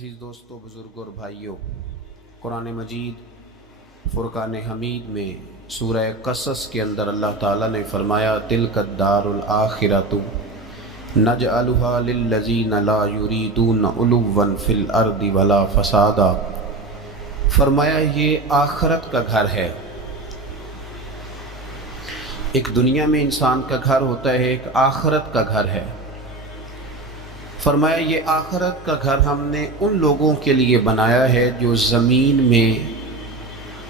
عزیز دوستو، بزرگوں اور بھائیوں، قرآن مجید فرقان حمید میں سورہ قصص کے اندر اللہ تعالیٰ نے فرمایا تلک الدار الآخرۃ نجعلھا للذین لا یریدون علوا فی الارض ولا فسادا۔ فرمایا یہ آخرت کا گھر ہے۔ ایک دنیا میں انسان کا گھر ہوتا ہے، ایک آخرت کا گھر ہے۔ فرمایا یہ آخرت کا گھر ہم نے ان لوگوں کے لیے بنایا ہے جو زمین میں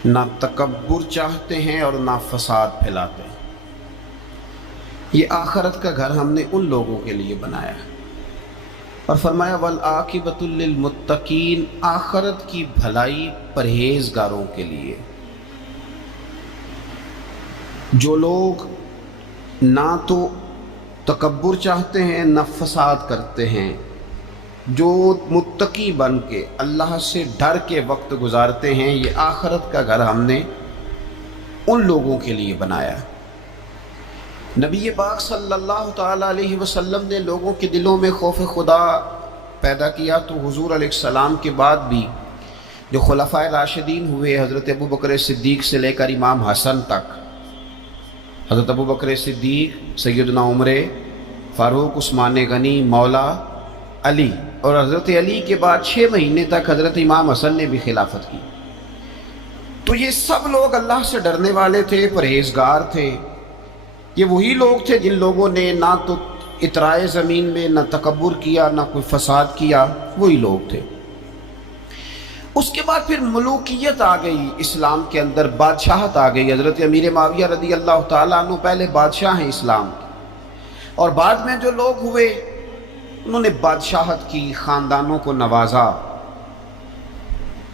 نہ تکبر چاہتے ہیں اور نہ فساد پھیلاتے ہیں۔ یہ آخرت کا گھر ہم نے ان لوگوں کے لیے بنایا ہے۔ اور فرمایا والعاقبۃ للمتقین، آخرت کی بھلائی پرہیزگاروں کے لیے۔ جو لوگ نہ تو تکبر چاہتے ہیں نہ فساد کرتے ہیں، جو متقی بن کے اللہ سے ڈر کے وقت گزارتے ہیں، یہ آخرت کا گھر ہم نے ان لوگوں کے لیے بنایا۔ نبی پاک صلی اللہ تعالیٰ علیہ وسلم نے لوگوں کے دلوں میں خوف خدا پیدا کیا، تو حضور علیہ السلام کے بعد بھی جو خلفائے راشدین ہوئے، حضرت ابو بکر صدیق سے لے کر امام حسن تک، حضرت ابو بکر صدیق، سیدنا عمر فاروق، عثمان غنی، مولا علی، اور حضرت علی کے بعد 6 مہینے تک حضرت امام حسن نے بھی خلافت کی۔ تو یہ سب لوگ اللہ سے ڈرنے والے تھے، پرہیزگار تھے۔ یہ وہی لوگ تھے جن لوگوں نے نہ تو اطراء زمین میں نہ تکبر کیا نہ کوئی فساد کیا، وہی لوگ تھے۔ اس کے بعد پھر ملوکیت آ گئی اسلام کے اندر، بادشاہت آ گئی۔ حضرت امیر معاویہ رضی اللہ تعالیٰ عنہ پہلے بادشاہ ہیں اسلام کے، اور بعد میں جو لوگ ہوئے انہوں نے بادشاہت کی، خاندانوں کو نوازا،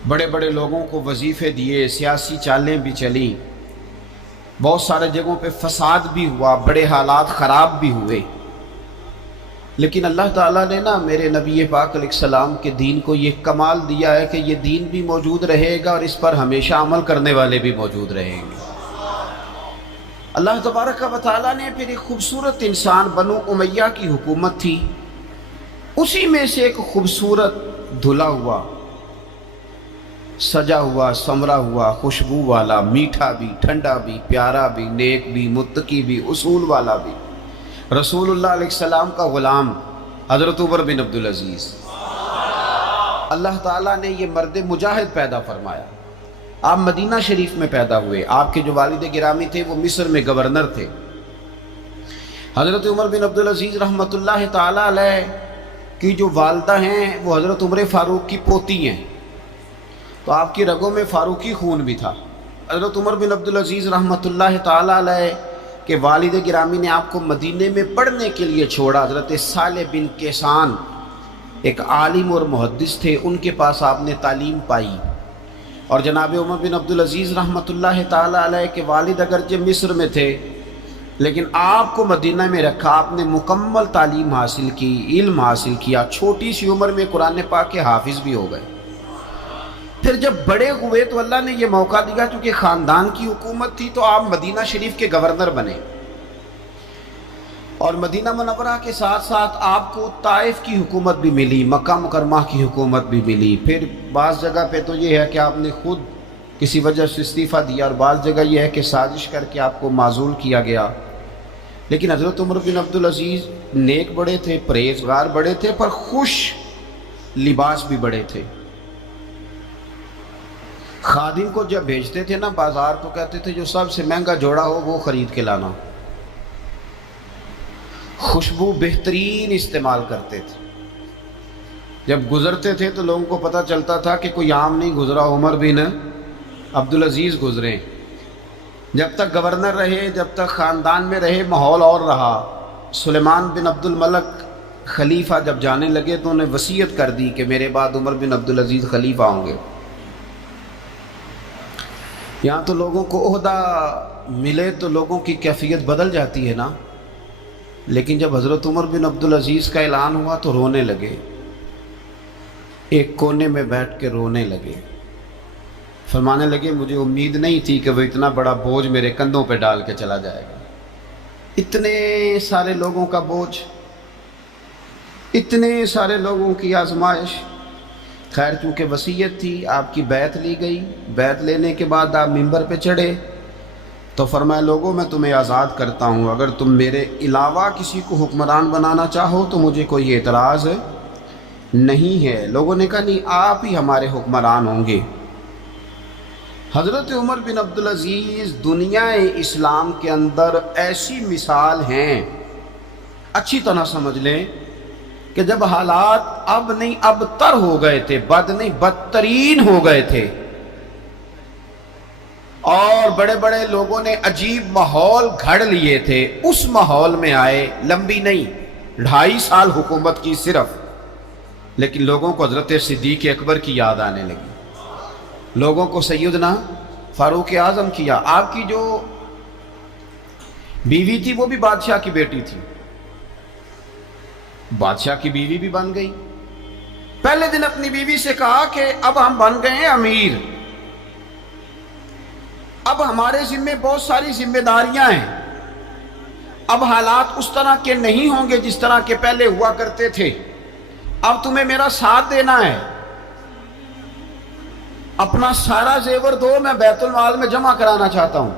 بڑے بڑے لوگوں کو وظیفے دیے، سیاسی چالیں بھی چلیں، بہت سارے جگہوں پہ فساد بھی ہوا، بڑے حالات خراب بھی ہوئے۔ لیکن اللہ تعالیٰ نے میرے نبی پاک علیہ السلام کے دین کو یہ کمال دیا ہے کہ یہ دین بھی موجود رہے گا اور اس پر ہمیشہ عمل کرنے والے بھی موجود رہیں گے۔ اللہ تبارک و تعالیٰ نے پھر ایک خوبصورت انسان، بنو امیہ کی حکومت تھی، اسی میں سے ایک خوبصورت دھلا ہوا، سجا ہوا، سمرا ہوا، خوشبو والا، میٹھا بھی، ٹھنڈا بھی، پیارا بھی، نیک بھی، متقی بھی، اصول والا بھی، رسول اللہ علیہ السلام کا غلام حضرت عمر بن عبدالعزیز، اللہ تعالیٰ نے یہ مرد مجاہد پیدا فرمایا۔ آپ مدینہ شریف میں پیدا ہوئے، آپ کے جو والد گرامی تھے وہ مصر میں گورنر تھے۔ حضرت عمر بن عبدالعزیز رحمۃ اللہ تعالیٰ علیہ کی جو والدہ ہیں وہ حضرت عمر فاروق کی پوتی ہیں، تو آپ کی رگوں میں فاروقی خون بھی تھا۔ حضرت عمر بن عبدالعزیز رحمۃ اللہ تعالیٰ علیہ کہ والد گرامی نے آپ کو مدینے میں پڑھنے کے لیے چھوڑا۔ حضرت صالح بن کیسان ایک عالم اور محدث تھے، ان کے پاس آپ نے تعلیم پائی۔ اور جناب عمر بن عبدالعزیز رحمۃ اللہ تعالیٰ علیہ کے والد اگرچہ مصر میں تھے لیکن آپ کو مدینہ میں رکھا، آپ نے مکمل تعلیم حاصل کی، علم حاصل کیا، چھوٹی سی عمر میں قرآن پاک کے حافظ بھی ہو گئے۔ پھر جب بڑے ہوئے تو اللہ نے یہ موقع دیا، چونکہ خاندان کی حکومت تھی تو آپ مدینہ شریف کے گورنر بنے، اور مدینہ منورہ کے ساتھ ساتھ آپ کو طائف کی حکومت بھی ملی، مکہ مکرمہ کی حکومت بھی ملی۔ پھر بعض جگہ پہ تو یہ ہے کہ آپ نے خود کسی وجہ سے استعفیٰ دیا، اور بعض جگہ یہ ہے کہ سازش کر کے آپ کو معزول کیا گیا۔ لیکن حضرت عمر بن عبدالعزیز نیک بڑے تھے، پرہیزگار بڑے تھے، پر خوش لباس بھی بڑے تھے۔ خادم کو جب بھیجتے تھے بازار تو کہتے تھے جو سب سے مہنگا جوڑا ہو وہ خرید کے لانا۔ خوشبو بہترین استعمال کرتے تھے، جب گزرتے تھے تو لوگوں کو پتہ چلتا تھا کہ کوئی عام نہیں گزرا، عمر بن عبدالعزیز گزرے۔ جب تک گورنر رہے، جب تک خاندان میں رہے، ماحول اور رہا۔ سلیمان بن عبد الملک خلیفہ جب جانے لگے تو انہیں وصیت کر دی کہ میرے بعد عمر بن عبدالعزیز خلیفہ ہوں گے۔ یہاں تو لوگوں کو عہدہ ملے تو لوگوں کی کیفیت بدل جاتی ہے نا، لیکن جب حضرت عمر بن عبدالعزیز کا اعلان ہوا تو رونے لگے، ایک کونے میں بیٹھ کے رونے لگے، فرمانے لگے مجھے امید نہیں تھی کہ وہ اتنا بڑا بوجھ میرے کندھوں پہ ڈال کے چلا جائے گا۔ اتنے سارے لوگوں کا بوجھ، اتنے سارے لوگوں کی آزمائش، خیر چونکہ وصیت تھی، آپ کی بیعت لی گئی، بیعت لینے کے بعد آپ منبر پہ چڑھے تو فرمایا لوگوں میں تمہیں آزاد کرتا ہوں، اگر تم میرے علاوہ کسی کو حکمران بنانا چاہو تو مجھے کوئی اعتراض نہیں ہے۔ لوگوں نے کہا نہیں، آپ ہی ہمارے حکمران ہوں گے۔ حضرت عمر بن عبدالعزیز دنیا اسلام کے اندر ایسی مثال ہیں، اچھی طرح سمجھ لیں کہ جب حالات اب نہیں اب تر ہو گئے تھے، بد نہیں بدترین ہو گئے تھے، اور بڑے بڑے لوگوں نے عجیب ماحول گھڑ لیے تھے، اس ماحول میں آئے، لمبی نہیں 2.5 سال حکومت کی صرف، لیکن لوگوں کو حضرت صدیق اکبر کی یاد آنے لگی، لوگوں کو سیدنا فاروق اعظم کی یاد۔ آپ کی جو بیوی تھی وہ بھی بادشاہ کی بیٹی تھی، بادشاہ کی بیوی بھی بن گئی۔ پہلے دن اپنی بیوی سے کہا کہ اب ہم بن گئے ہیں امیر، اب ہمارے ذمے بہت ساری ذمہ داریاں ہیں، اب حالات اس طرح کے نہیں ہوں گے جس طرح کے پہلے ہوا کرتے تھے، اب تمہیں میرا ساتھ دینا ہے، اپنا سارا زیور دو، میں بیت المال میں جمع کرانا چاہتا ہوں۔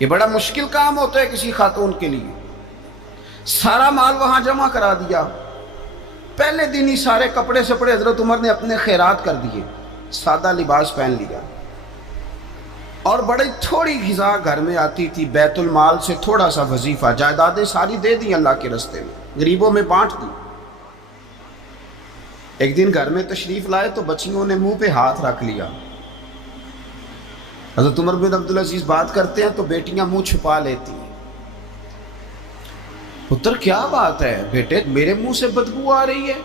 یہ بڑا مشکل کام ہوتا ہے کسی خاتون کے لیے، سارا مال وہاں جمع کرا دیا۔ پہلے دن ہی سارے کپڑے سپڑے حضرت عمر نے اپنے خیرات کر دیے، سادہ لباس پہن لیا، اور بڑی تھوڑی غذا گھر میں آتی تھی، بیت المال سے تھوڑا سا وظیفہ، جائیدادیں ساری دے دی اللہ کے راستے میں، غریبوں میں بانٹ دی۔ ایک دن گھر میں تشریف لائے تو بچیوں نے منہ پہ ہاتھ رکھ لیا۔ حضرت عمر بن عبدالعزیز بات کرتے ہیں تو بیٹیاں منہ چھپا لیتی ہیں۔ پتر کیا بات ہے بیٹے، میرے منہ سے بدبو آ رہی ہے،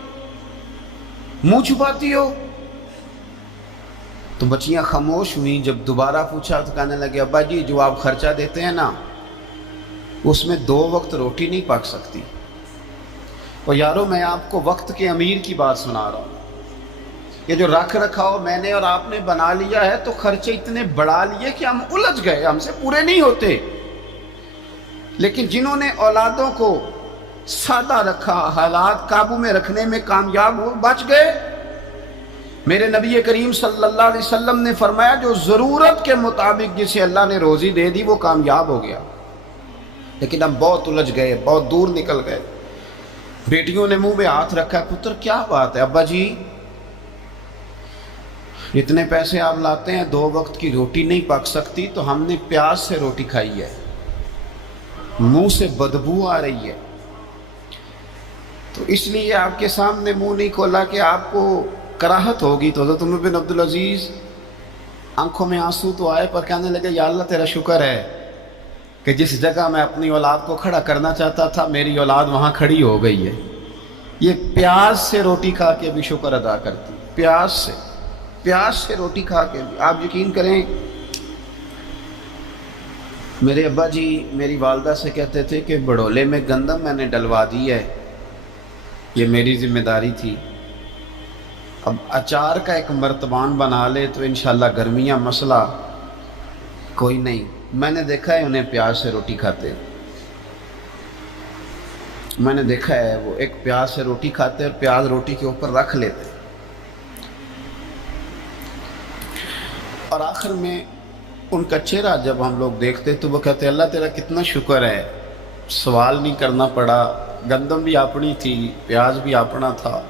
منہ چھپاتی ہو؟ تو بچیاں خاموش ہوئیں۔ جب دوبارہ پوچھا تو کہنے لگے ابا جی جو آپ خرچہ دیتے ہیں نا اس میں 2 وقت روٹی نہیں پک سکتی۔ اور یارو میں آپ کو وقت کے امیر کی بات سنا رہا ہوں، یہ جو رکھ رکھاؤ میں نے اور آپ نے بنا لیا ہے تو خرچے اتنے بڑھا لیے کہ ہم الجھ گئے، ہم سے پورے نہیں ہوتے۔ لیکن جنہوں نے اولادوں کو سادہ رکھا، حالات قابو میں رکھنے میں کامیاب ہوئے، بچ گئے۔ میرے نبی کریم صلی اللہ علیہ وسلم نے فرمایا جو ضرورت کے مطابق جسے اللہ نے روزی دے دی وہ کامیاب ہو گیا۔ لیکن ہم بہت الجھ گئے، بہت دور نکل گئے۔ بیٹیوں نے منہ میں ہاتھ رکھا، پتر کیا بات ہے ابا جی، اتنے پیسے آپ لاتے ہیں 2 وقت کی روٹی نہیں پک سکتی، تو ہم نے پیاز سے روٹی کھائی ہے، منہ سے بدبو آ رہی ہے، تو اس لیے آپ کے سامنے منہ نہیں کھولا کہ آپ کو کراہت ہوگی۔ تو حضرت عمر بن عبدالعزیز آنکھوں میں آنسو تو آئے پر کہنے لگے یا اللہ تیرا شکر ہے کہ جس جگہ میں اپنی اولاد کو کھڑا کرنا چاہتا تھا میری اولاد وہاں کھڑی ہو گئی ہے۔ یہ پیاز سے روٹی کھا کے بھی شکر ادا کرتی، پیاز سے روٹی کھا کے بھی۔ آپ یقین کریں میرے ابا جی میری والدہ سے کہتے تھے کہ بڑولے میں گندم میں نے ڈلوا دی ہے، یہ میری ذمہ داری تھی، اب اچار کا ایک مرتبان بنا لے تو انشاءاللہ گرمیاں مسئلہ کوئی نہیں۔ میں نے دیکھا ہے انہیں پیاز سے روٹی کھاتے، میں نے دیکھا ہے وہ ایک پیاز سے روٹی کھاتے اور پیاز روٹی کے اوپر رکھ لیتے، اور آخر میں ان کا چہرہ جب ہم لوگ دیکھتے تو وہ کہتے اللہ تیرا کتنا شکر ہے، سوال نہیں کرنا پڑا، گندم بھی اپنی تھی، پیاز بھی اپنا تھا،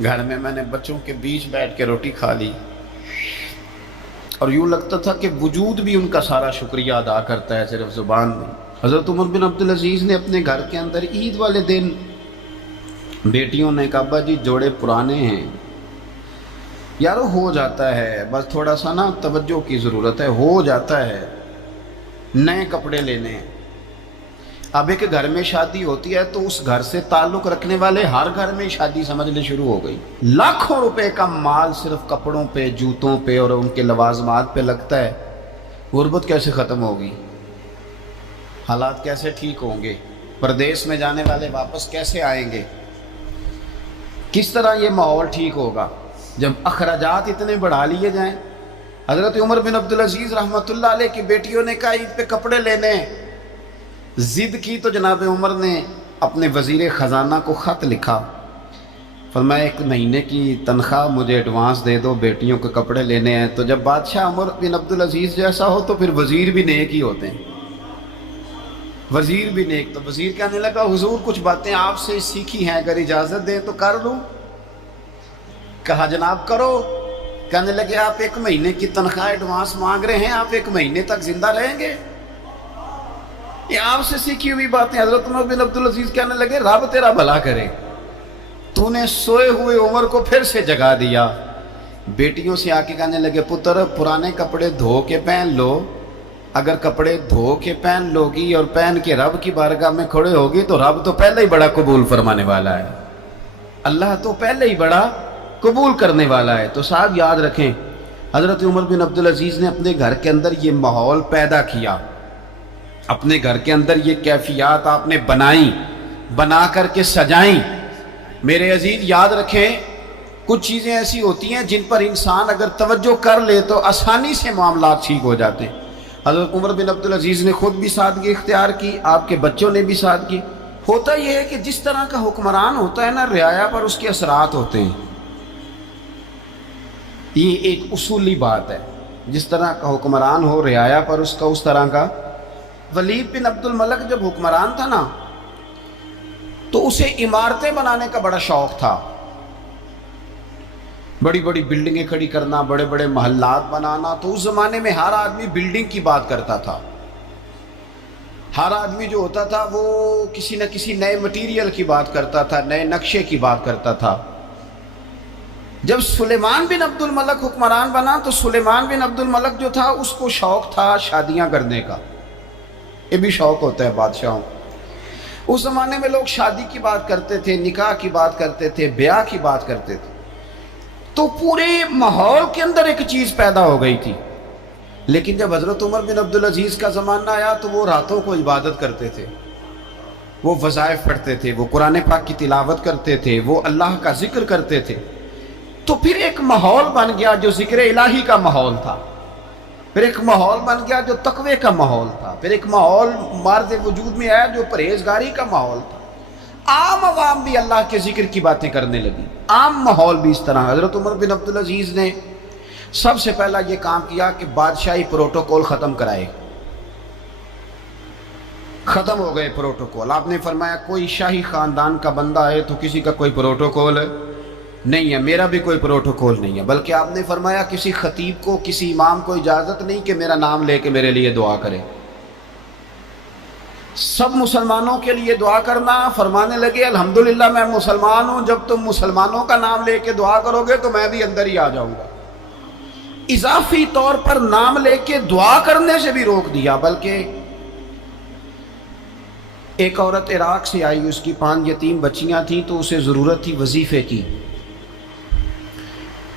گھر میں میں نے بچوں کے بیچ بیٹھ کے روٹی کھا لی، اور یوں لگتا تھا کہ وجود بھی ان کا سارا شکریہ ادا کرتا ہے صرف زبان میں۔ حضرت عمر بن عبدالعزیز نے اپنے گھر کے اندر عید والے دن بیٹیوں نے کہا ابا جی جوڑے پرانے ہیں، یارو ہو جاتا ہے، بس تھوڑا سا نا توجہ کی ضرورت ہے، ہو جاتا ہے، نئے کپڑے لینے ہیں۔ اب ایک گھر میں شادی ہوتی ہے تو اس گھر سے تعلق رکھنے والے ہر گھر میں شادی سمجھنے شروع ہو گئی، لاکھوں روپے کا مال صرف کپڑوں پہ، جوتوں پہ اور ان کے لوازمات پہ لگتا ہے۔ غربت کیسے ختم ہوگی؟ حالات کیسے ٹھیک ہوں گے؟ پردیس میں جانے والے واپس کیسے آئیں گے؟ کس طرح یہ ماحول ٹھیک ہوگا جب اخراجات اتنے بڑھا لیے جائیں؟ حضرت عمر بن عبدالعزیز رحمۃ اللہ علیہ کی بیٹیوں نے کہا عید پہ کپڑے لینے، ضد کی تو جناب عمر نے اپنے وزیر خزانہ کو خط لکھا، فرمایا ایک مہینے کی تنخواہ مجھے ایڈوانس دے دو، بیٹیوں کے کپڑے لینے ہیں۔ تو جب بادشاہ عمر بن عبدالعزیز جیسا ہو تو پھر وزیر بھی نیک ہی ہوتے ہیں، وزیر بھی نیک۔ تو وزیر کہنے لگا حضور کچھ باتیں آپ سے سیکھی ہیں، اگر اجازت دیں تو کر لوں؟ کہا جناب کرو۔ کہنے لگے آپ ایک مہینے کی تنخواہ ایڈوانس مانگ رہے ہیں، آپ ایک مہینے تک زندہ رہیں گے؟ یہ آپ سے سیکھی ہوئی باتیں۔ حضرت عمر بن عبدالعزیز کہنے لگے رب تیرا بھلا کرے، تو نے سوئے ہوئے عمر کو پھر سے جگا دیا۔ بیٹیوں سے آ کے کہنے لگے پتر پرانے کپڑے دھو کے پہن لو، اگر کپڑے دھو کے پہن لو گی اور پہن کے رب کی بارگاہ میں کھڑے ہوگی تو رب تو پہلے ہی بڑا قبول فرمانے والا ہے، اللہ تو پہلے ہی بڑا قبول کرنے والا ہے۔ تو صاحب یاد رکھیں، حضرت عمر بن عبدالعزیز نے اپنے گھر کے اندر یہ ماحول پیدا کیا، اپنے گھر کے اندر یہ کیفیات آپ نے بنائیں، بنا کر کے سجائیں۔ میرے عزیز یاد رکھیں، کچھ چیزیں ایسی ہوتی ہیں جن پر انسان اگر توجہ کر لے تو آسانی سے معاملات ٹھیک ہو جاتے ہیں۔ حضرت عمر بن عبدالعزیز نے خود بھی سادگی اختیار کی، آپ کے بچوں نے بھی سادگی۔ ہوتا یہ ہے کہ جس طرح کا حکمران ہوتا ہے نا، رعایا پر اس کے اثرات ہوتے ہیں، یہ ایک اصولی بات ہے۔ جس طرح کا حکمران ہو رعایا پر اس کا اس طرح کا۔ ولید بن عبد الملک جب حکمران تھا نا تو اسے عمارتیں بنانے کا بڑا شوق تھا، بڑی بڑی بلڈنگیں کھڑی کرنا، بڑے بڑے محلات بنانا۔ تو اس زمانے میں ہر آدمی بلڈنگ کی بات کرتا تھا، ہر آدمی جو ہوتا تھا وہ کسی نہ کسی نئے مٹیریل کی بات کرتا تھا، نئے نقشے کی بات کرتا تھا۔ جب سلیمان بن عبد الملک حکمران بنا تو سلیمان بن عبد الملک جو تھا اس کو شوق تھا شادیاں کرنے کا، یہ بھی شوق ہوتا ہے بادشاہوں۔ اس زمانے میں لوگ شادی کی بات کرتے تھے، نکاح کی بات کرتے تھے، بیاہ کی بات کرتے تھے۔ تو پورے ماحول کے اندر ایک چیز پیدا ہو گئی تھی۔ لیکن جب حضرت عمر بن عبدالعزیز کا زمانہ آیا تو وہ راتوں کو عبادت کرتے تھے، وہ وظائف پڑھتے تھے، وہ قرآن پاک کی تلاوت کرتے تھے، وہ اللہ کا ذکر کرتے تھے۔ تو پھر ایک ماحول بن گیا جو ذکر الہی کا ماحول تھا، پھر ایک ماحول بن گیا جو تقوی کا ماحول تھا، پھر ایک ماحول مارد وجود میں آیا جو پرہیزگاری کا ماحول تھا۔ عام عوام بھی اللہ کے ذکر کی باتیں کرنے لگی، عام ماحول بھی اس طرح۔ حضرت عمر بن عبدالعزیز نے سب سے پہلا یہ کام کیا کہ بادشاہی پروٹوکول ختم کرائے۔ ختم ہو گئے پروٹوکول۔ آپ نے فرمایا کوئی شاہی خاندان کا بندہ ہے تو کسی کا کوئی پروٹوکول نہیں ہے، میرا بھی کوئی پروٹوکول نہیں ہے، بلکہ آپ نے فرمایا کسی خطیب کو، کسی امام کو اجازت نہیں کہ میرا نام لے کے میرے لیے دعا کرے۔ سب مسلمانوں کے لیے دعا کرنا۔ فرمانے لگے الحمدللہ میں مسلمان ہوں، جب تم مسلمانوں کا نام لے کے دعا کرو گے تو میں بھی اندر ہی آ جاؤں گا۔ اضافی طور پر نام لے کے دعا کرنے سے بھی روک دیا، بلکہ ایک عورت عراق سے آئی، اس کی 5 یتیم بچیاں تھیں تو اسے ضرورت تھی وظیفے کی۔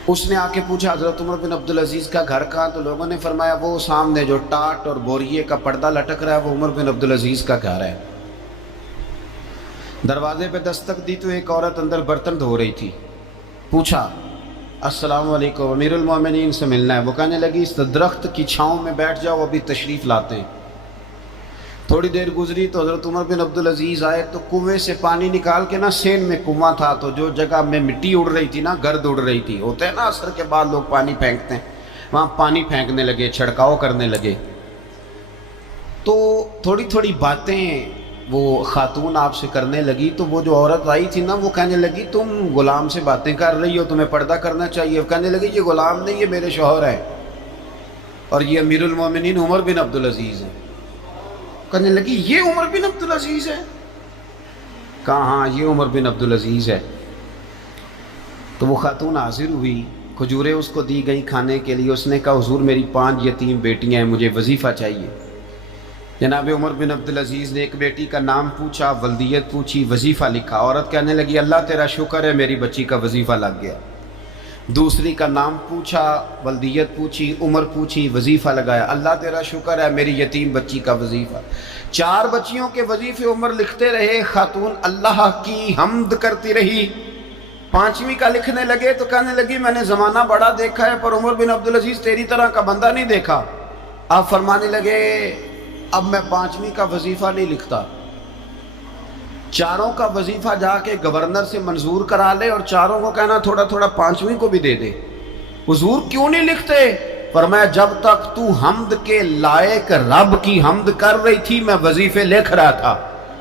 اس نے آ کے پوچھا حضرت عمر بن عبدالعزیز کا گھر کہاں؟ تو لوگوں نے فرمایا وہ سامنے جو ٹاٹ اور بوریے کا پردہ لٹک رہا ہے وہ عمر بن عبدالعزیز کا گھر ہے۔ دروازے پہ دستک دی تو ایک عورت اندر برتن دھو رہی تھی۔ پوچھا السلام علیکم، امیر المومنین سے ملنا ہے۔ وہ کہنے لگی اس درخت کی چھاؤں میں بیٹھ جاؤ، ابھی تشریف لاتے ہیں۔ تھوڑی دیر گزری تو حضرت عمر بن عبدالعزیز آئے تو کنویں سے پانی نکال کے نا، سین میں کنواں تھا تو جو جگہ میں مٹی اڑ رہی تھی نا، گرد اڑ رہی تھی، ہوتا ہے نا عصر کے بعد لوگ پانی پھینکتے ہیں، وہاں پانی پھینکنے لگے، چھڑکاؤ کرنے لگے۔ تو تھوڑی تھوڑی باتیں وہ خاتون آپ سے کرنے لگی تو وہ جو عورت آئی تھی نا وہ کہنے لگی تم غلام سے باتیں کر رہی ہو، تمہیں پردہ کرنا چاہیے۔ کہنے لگی یہ غلام نہیں، یہ میرے شوہر ہیں اور یہ امیر المومنین عمر بن عبدالعزیز ہیں۔ کہنے لگی یہ عمر بن عبدالعزیز ہے؟ کہا ہاں یہ عمر بن عبدالعزیز ہے۔ تو وہ خاتون حاضر ہوئی، کھجوریں اس کو دی گئی کھانے کے لیے۔ اس نے کہا حضور میری 5 یتیم بیٹیاں ہیں، مجھے وظیفہ چاہیے۔ جناب عمر بن عبدالعزیز نے ایک بیٹی کا نام پوچھا، ولدیت پوچھی، وظیفہ لکھا۔ عورت کہنے لگی اللہ تیرا شکر ہے میری بچی کا وظیفہ لگ گیا۔ دوسری کا نام پوچھا، ولدیت پوچھی، عمر پوچھی، وظیفہ لگایا۔ اللہ تیرا شکر ہے میری یتیم بچی کا وظیفہ۔ 4 بچیوں کے وظیفے عمر لکھتے رہے، خاتون اللہ کی حمد کرتی رہی۔ 5ویں کا لکھنے لگے تو کہنے لگی میں نے زمانہ بڑا دیکھا ہے پر عمر بن عبدالعزیز تیری طرح کا بندہ نہیں دیکھا۔ آپ فرمانے لگے اب میں 5ویں کا وظیفہ نہیں لکھتا، چاروں کا وظیفہ جا کے گورنر سے منظور کرا لے اور چاروں کو کہنا تھوڑا تھوڑا پانچویں کو بھی دے دے۔ حضور کیوں نہیں لکھتے؟ فرمایا جب تک تو حمد کے لائق رب کی حمد کر رہی تھی میں وظیفے لکھ رہا تھا،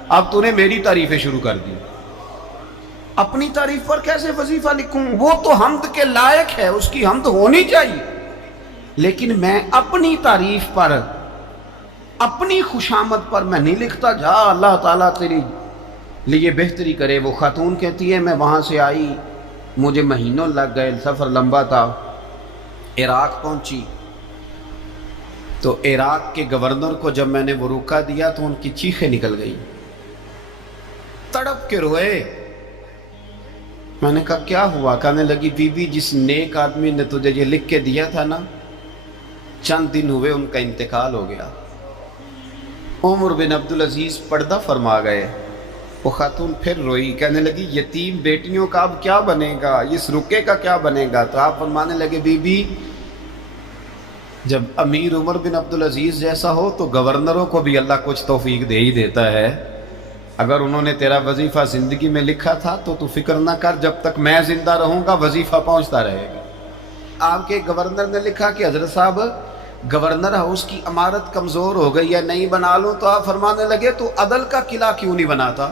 اب تو نے میری تعریفیں شروع کر دی۔ اپنی تعریف پر کیسے وظیفہ لکھوں؟ وہ تو حمد کے لائق ہے، اس کی حمد ہونی چاہیے، لیکن میں اپنی تعریف پر، اپنی خوشامد پر میں نہیں لکھتا۔ جا اللہ تعالیٰ تیری لیے بہتری کرے۔ وہ خاتون کہتی ہے میں وہاں سے آئی، مجھے مہینوں لگ گئے، سفر لمبا تھا، عراق پہنچی تو عراق کے گورنر کو جب میں نے وہ روکا دیا تو ان کی چیخیں نکل گئی، تڑپ کے روئے۔ میں نے کہا کیا ہوا؟ کہنے لگی بی بی جس نیک آدمی نے تجھے یہ لکھ کے دیا تھا نا، چند دن ہوئے ان کا انتقال ہو گیا۔ عمر بن عبدالعزیز پردہ فرما گئے۔ وہ خاتون پھر روئی، کہنے لگی یتیم بیٹیوں کا اب کیا بنے گا، اس رکے کا کیا بنے گا؟ تو آپ فرمانے لگے بی بی جب امیر عمر بن عبدالعزیز جیسا ہو تو گورنروں کو بھی اللہ کچھ توفیق دے ہی دیتا ہے۔ اگر انہوں نے تیرا وظیفہ زندگی میں لکھا تھا تو فکر نہ کر، جب تک میں زندہ رہوں گا وظیفہ پہنچتا رہے گا۔ آپ کے گورنر نے لکھا کہ حضرت صاحب گورنر ہاؤس کی عمارت کمزور ہو گئی ہے، نہیں بنا لوں؟ تو آپ فرمانے لگے تو عدل کا قلعہ کیوں نہیں بناتا،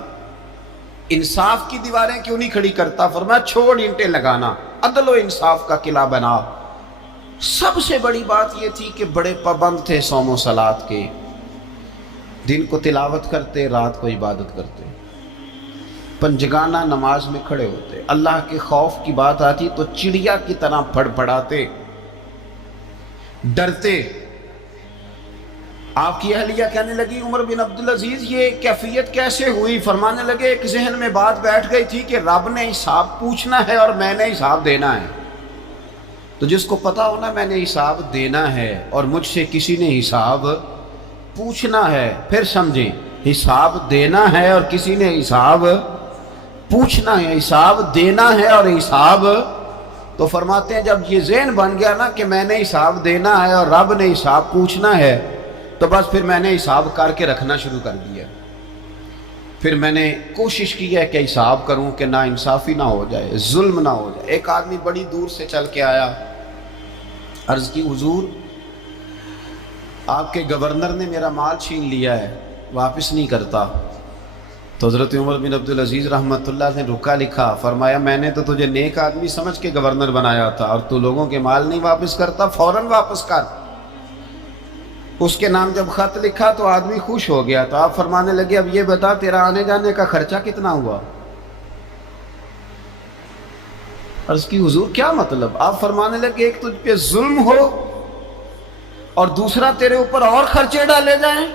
انصاف کی دیواریں کیوں نہیں کھڑی کرتا؟ فرمایا چھوڑ اینٹیں لگانا، عدل و انصاف کا قلعہ بنا۔ سب سے بڑی بات یہ تھی کہ بڑے پابند تھے صوم و صلات کے، دن کو تلاوت کرتے، رات کو عبادت کرتے، پنجگانہ نماز میں کھڑے ہوتے، اللہ کے خوف کی بات آتی تو چڑیا کی طرح پھڑ پھڑاتے، ڈرتے۔ آپ کی اہلیہ کہنے لگی عمر بن عبدالعزیز یہ کیفیت کیسے ہوئی؟ فرمانے لگے ایک ذہن میں بات بیٹھ گئی تھی کہ رب نے حساب پوچھنا ہے اور میں نے حساب دینا ہے، تو جس کو پتا ہونا میں نے حساب دینا ہے اور مجھ سے کسی نے حساب پوچھنا ہے، پھر سمجھیں حساب دینا ہے اور کسی نے حساب پوچھنا ہے، حساب دینا ہے اور حساب، تو فرماتے ہیں جب یہ ذہن بن گیا نا کہ میں نے حساب دینا ہے اور رب نے حساب پوچھنا ہے، تو بس پھر میں نے حساب کر کے رکھنا شروع کر دیا۔ پھر میں نے کوشش کی ہے کہ حساب کروں کہ نا انصافی نہ ہو جائے، ظلم نہ ہو جائے۔ ایک آدمی بڑی دور سے چل کے آیا، عرض کی حضور آپ کے گورنر نے میرا مال چھین لیا ہے، واپس نہیں کرتا۔ تو حضرت عمر بن عبدالعزیز رحمۃ اللہ نے رکا لکھا، فرمایا میں نے تو تجھے نیک آدمی سمجھ کے گورنر بنایا تھا اور تو لوگوں کے مال نہیں واپس کرتا، فوراً واپس کر۔ اس کے نام جب خط لکھا تو آدمی خوش ہو گیا، تو آپ فرمانے لگے اب یہ بتا تیرا آنے جانے کا خرچہ کتنا ہوا؟ عرض کی حضور کیا مطلب؟ آپ فرمانے لگے ایک تجھ پہ ظلم ہو اور دوسرا تیرے اوپر اور خرچے ڈالے جائیں۔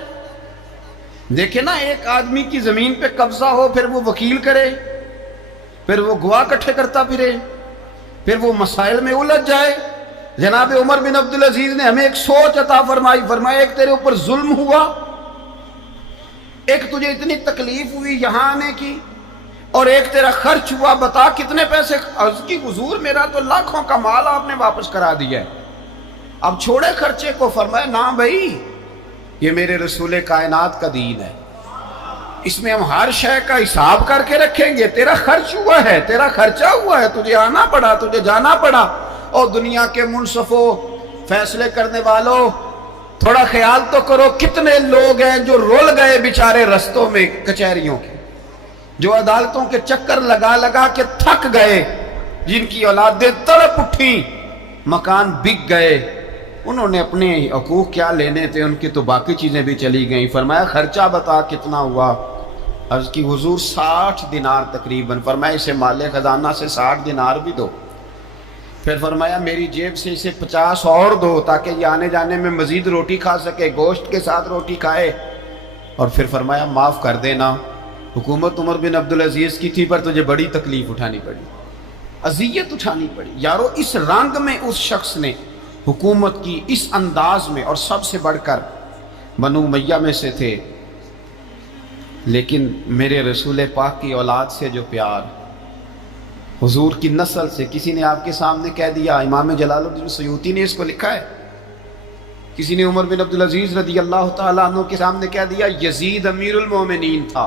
دیکھیں نا، ایک آدمی کی زمین پہ قبضہ ہو، پھر وہ وکیل کرے، پھر وہ گواہ اکٹھے کرتا پھرے، پھر وہ مسائل میں الجھ جائے۔ جناب عمر بن عبدالعزیز نے ہمیں ایک سوچ عطا فرمائی، فرمایا ایک تیرے اوپر ظلم ہوا، ایک تجھے اتنی تکلیف ہوئی یہاں آنے کی، اور ایک تیرا خرچ ہوا، بتا کتنے پیسے؟ عرض کی حضور میرا تو لاکھوں کا مال آپ نے واپس کرا دیا ہے، اب چھوڑے خرچے کو۔ فرمایا نا بھائی، یہ میرے رسول کائنات کا دین ہے، اس میں ہم ہر شے کا حساب کر کے رکھیں گے۔ تیرا خرچ ہوا ہے، تیرا خرچہ ہوا ہے، تجھے آنا پڑا، تجھے جانا پڑا۔ اور دنیا کے منصفوں، فیصلے کرنے والوں، تھوڑا خیال تو کرو کتنے لوگ ہیں جو رول گئے بیچارے رستوں میں کچہریوں کے، جو عدالتوں کے چکر لگا لگا کے تھک گئے، جن کی اولادیں تڑپ اٹھیں، مکان بک گئے، انہوں نے اپنے حقوق کیا لینے تھے، ان کی تو باقی چیزیں بھی چلی گئیں۔ فرمایا خرچہ بتا کتنا ہوا؟ عرض کی حضور 60 دینار تقریباً۔ فرمایا اسے مال خزانہ سے 60 دینار بھی دو۔ پھر فرمایا میری جیب سے اسے 50 اور دو تاکہ یہ آنے جانے میں مزید روٹی کھا سکے، گوشت کے ساتھ روٹی کھائے۔ اور پھر فرمایا معاف کر دینا، حکومت عمر بن عبدالعزیز کی تھی پر تجھے بڑی تکلیف اٹھانی پڑی، اذیت اٹھانی پڑی۔ یارو اس رنگ میں اس شخص نے حکومت کی، اس انداز میں، اور سب سے بڑھ کر بنو امیہ میں سے تھے، لیکن میرے رسول پاک کی اولاد سے جو پیار، حضور کی نسل سے، کسی نے آپ کے سامنے کہہ دیا، امام جلال الدین سیوطی نے اس کو لکھا ہے، کسی نے عمر بن عبدالعزیز رضی اللہ تعالیٰ عنہ کے سامنے کہہ دیا یزید امیر المومنین تھا،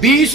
20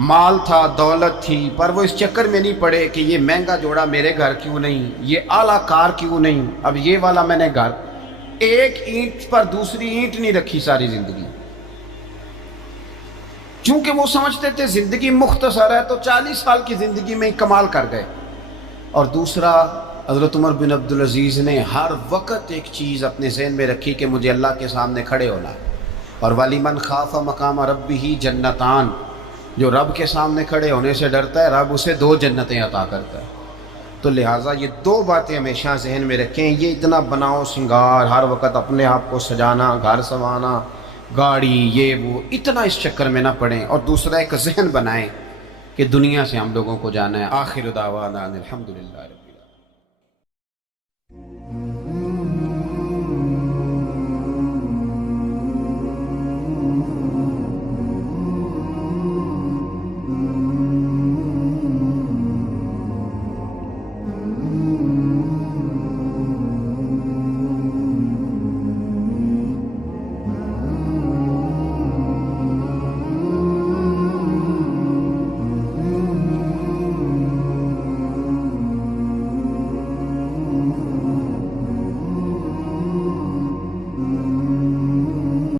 مال تھا، دولت تھی، پر وہ اس چکر میں نہیں پڑے کہ یہ مہنگا جوڑا میرے گھر کیوں نہیں، یہ اعلیٰ کار کیوں نہیں، اب یہ والا میں نے گھر، ایک اینٹ پر دوسری اینٹ نہیں رکھی ساری زندگی، چونکہ وہ سمجھتے تھے زندگی مختصر ہے تو 40 سال کی زندگی میں ہی کمال کر گئے۔ اور دوسرا، حضرت عمر بن عبدالعزیز نے ہر وقت ایک چیز اپنے ذہن میں رکھی کہ مجھے اللہ کے سامنے کھڑے ہونا ہے، اور وَلِمَنْ خَافَ مَقَامَ رَبِّهِ جَنَّتَانِ، جو رب کے سامنے کھڑے ہونے سے ڈرتا ہے رب اسے 2 جنتیں عطا کرتا ہے۔ تو لہٰذا یہ 2 باتیں ہمیشہ ذہن میں رکھیں، یہ اتنا بناؤ سنگار، ہر وقت اپنے آپ کو سجانا، گھر سنوانا، گاڑی، یہ وہ، اتنا اس چکر میں نہ پڑیں، اور دوسرا ایک ذہن بنائیں کہ دنیا سے ہم لوگوں کو جانا ہے۔ آخر دعوانا الحمدللہ رب